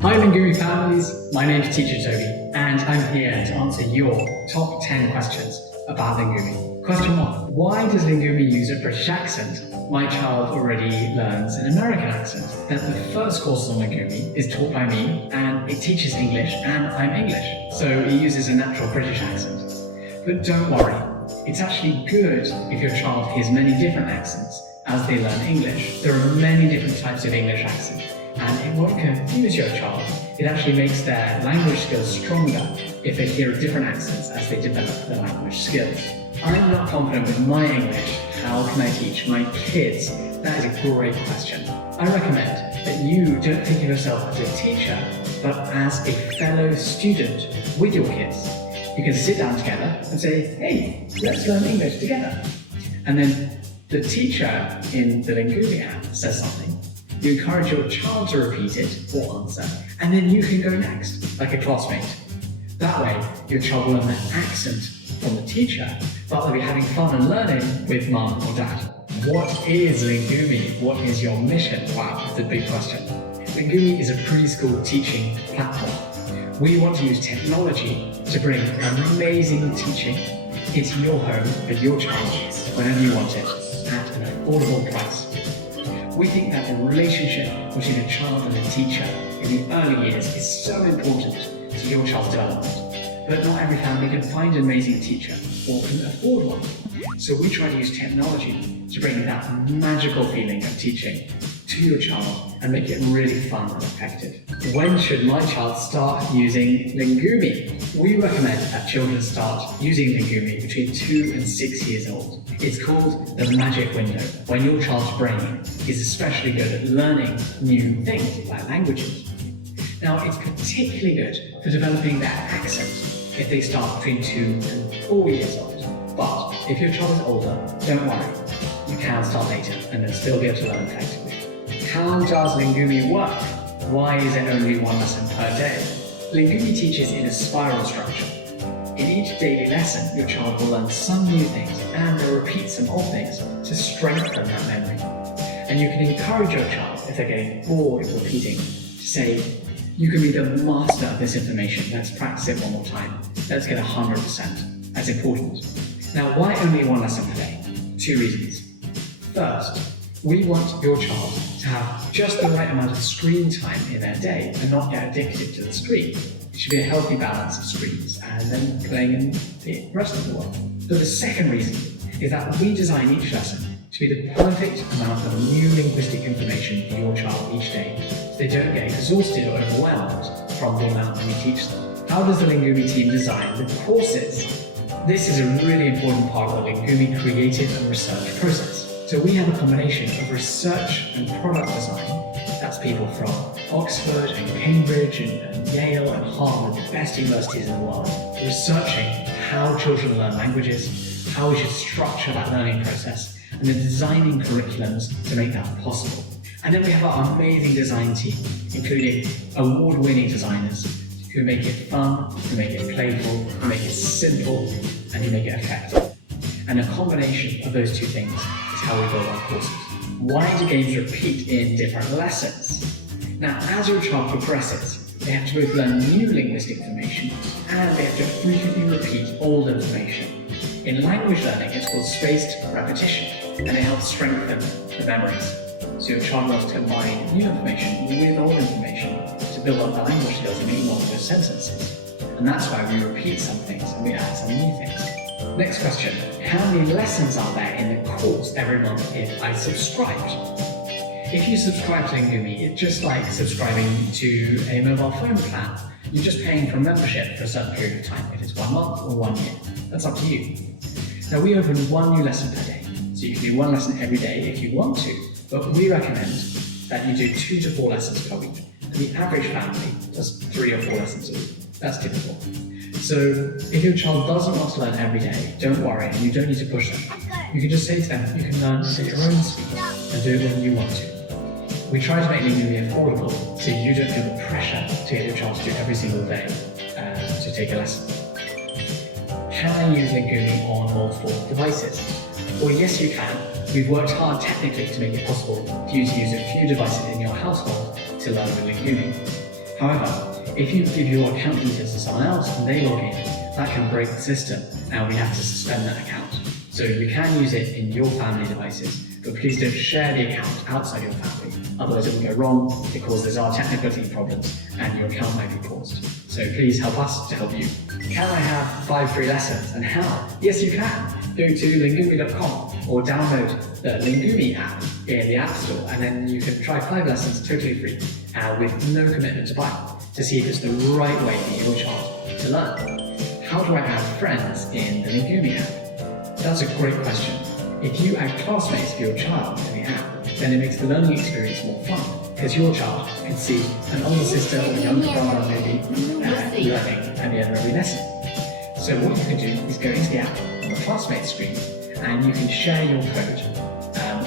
Hi Lingumi families, my name is Teacher Toby and I'm here to answer your top 10 questions about Lingumi. Question 1. Why does Lingumi use a British accent? My child already learns an American accent. That the first course on Lingumi is taught by me and it teaches English and I'm English, so it uses a natural British accent. But don't worry, it's actually good if your child hears many different accents as they learn English. There are many different types of English accent. And it won't confuse your child. It actually makes their language skills stronger if they hear different accents as they develop their language skills. I'm not confident with my English. How can I teach my kids? That is a great question. I recommend that you don't think of yourself as a teacher, but as a fellow student with your kids. You can sit down together and say, hey, let's learn English together. And then the teacher in the Lingumi app says something. You encourage your child to repeat it or answer, and then you can go next, like a classmate. That way, your child will learn the accent from the teacher, but they'll be having fun and learning with mum or dad. What is Lingumi? What is your mission? Wow, that's a big question. Lingumi is a preschool teaching platform. We want to use technology to bring amazing teaching into your home with your child whenever you want it at an affordable price. We think that the relationship between a child and a teacher in the early years is so important to your child's development. But not every family can find an amazing teacher or can afford one. So we try to use technology to bring that magical feeling of teaching to your child and make it really fun and effective. When should my child start using Lingumi? We recommend that children start using Lingumi between 2 and 6 years old. It's called the magic window, when your child's brain is especially good at learning new things like languages. Now, it's particularly good for developing their accent if they start between 2 and 4 years old. But if your child is older, don't worry. You can start later and then still be able to learn effectively. How does Lingumi work? Why is it only one lesson per day? Lingumi teaches in a spiral structure. In each daily lesson, your child will learn some new things and they'll repeat some old things to strengthen that memory. And you can encourage your child, if they're getting bored of repeating, to say, you can be the master of this information. Let's practice it one more time. Let's get 100%. That's important. Now, why only one lesson per day? 2 reasons. First, we want your child to have just the right amount of screen time in their day and not get addicted to the screen. It should be a healthy balance of screens and then playing in the rest of the world. But the second reason is that we design each lesson to be the perfect amount of new linguistic information for your child each day, so they don't get exhausted or overwhelmed from the amount that we teach them. How does the Lingumi team design the courses? This is a really important part of the Lingumi creative and research process. So we have a combination of research and product design. That's people from Oxford and Cambridge and Yale and Harvard, the best universities in the world, researching how children learn languages, how we should structure that learning process, and then designing curriculums to make that possible. And then we have our amazing design team, including award-winning designers who make it fun, who make it playful, who make it simple, and who make it effective. And a combination of those two things is how we build our courses. Why do games repeat in different lessons? Now, as your child progresses, they have to both learn new linguistic information and they have to frequently repeat old information. In language learning, it's called spaced repetition, and it helps strengthen the memories. So your child wants to combine new information with old information to build up the language skills and make multiple sentences. And that's why we repeat some things and we add some new things. Next question, how many lessons are there in the course every month if I subscribed? If you subscribe to Lingumi, it's just like subscribing to a mobile phone plan. You're just paying for a membership for a certain period of time, if it's 1 month or 1 year. That's up to you. Now we open 1 new lesson per day, so you can do 1 lesson every day if you want to, but we recommend that you do 2 to 4 lessons per week. And the average family does 3 or 4 lessons a week. That's typical. So if your child doesn't want to learn every day, don't worry, and you don't need to push them. You can just say to them, you can learn at your own speed and do it when you want to. We try to make Lingumi affordable so you don't feel the pressure to get your child to do every single day to take a lesson. Can I use Lingumi on multiple devices? Well, yes you can. We've worked hard technically to make it possible for you to use a few devices in your household to learn with Lingumi. However, if you give your account details to someone else and they log in, that can break the system and we have to suspend that account. So you can use it in your family devices, but please don't share the account outside your family. Otherwise it will go wrong, it causes our technical team problems, and your account might be paused. So please help us to help you. Can I have 5 free lessons, and how? Yes, you can. Go to lingumi.com or download the Lingumi app in the App Store, and then you can try 5 lessons totally free with no commitment to buy to see if it's the right way for your child to learn. How do I add friends in the Lingumi app? That's a great question. If you add classmates for your child in the app, then it makes the learning experience more fun, because your child can see an older sister or younger brother maybe learning at the end of every lesson. So what you can do is go into the app on the classmates screen, and you can share your code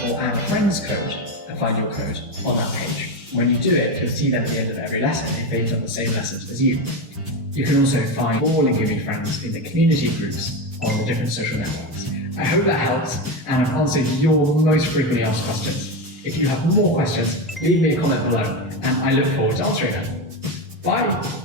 or add friends code and find your code on that page. When you do it, you'll see them at the end of every lesson if they've done the same lessons as you. You can also find more Lingumi friends in the community groups on the different social networks. I hope that helps, and I've answered your most frequently asked questions. If you have more questions, leave me a comment below, and I look forward to answering them. Bye!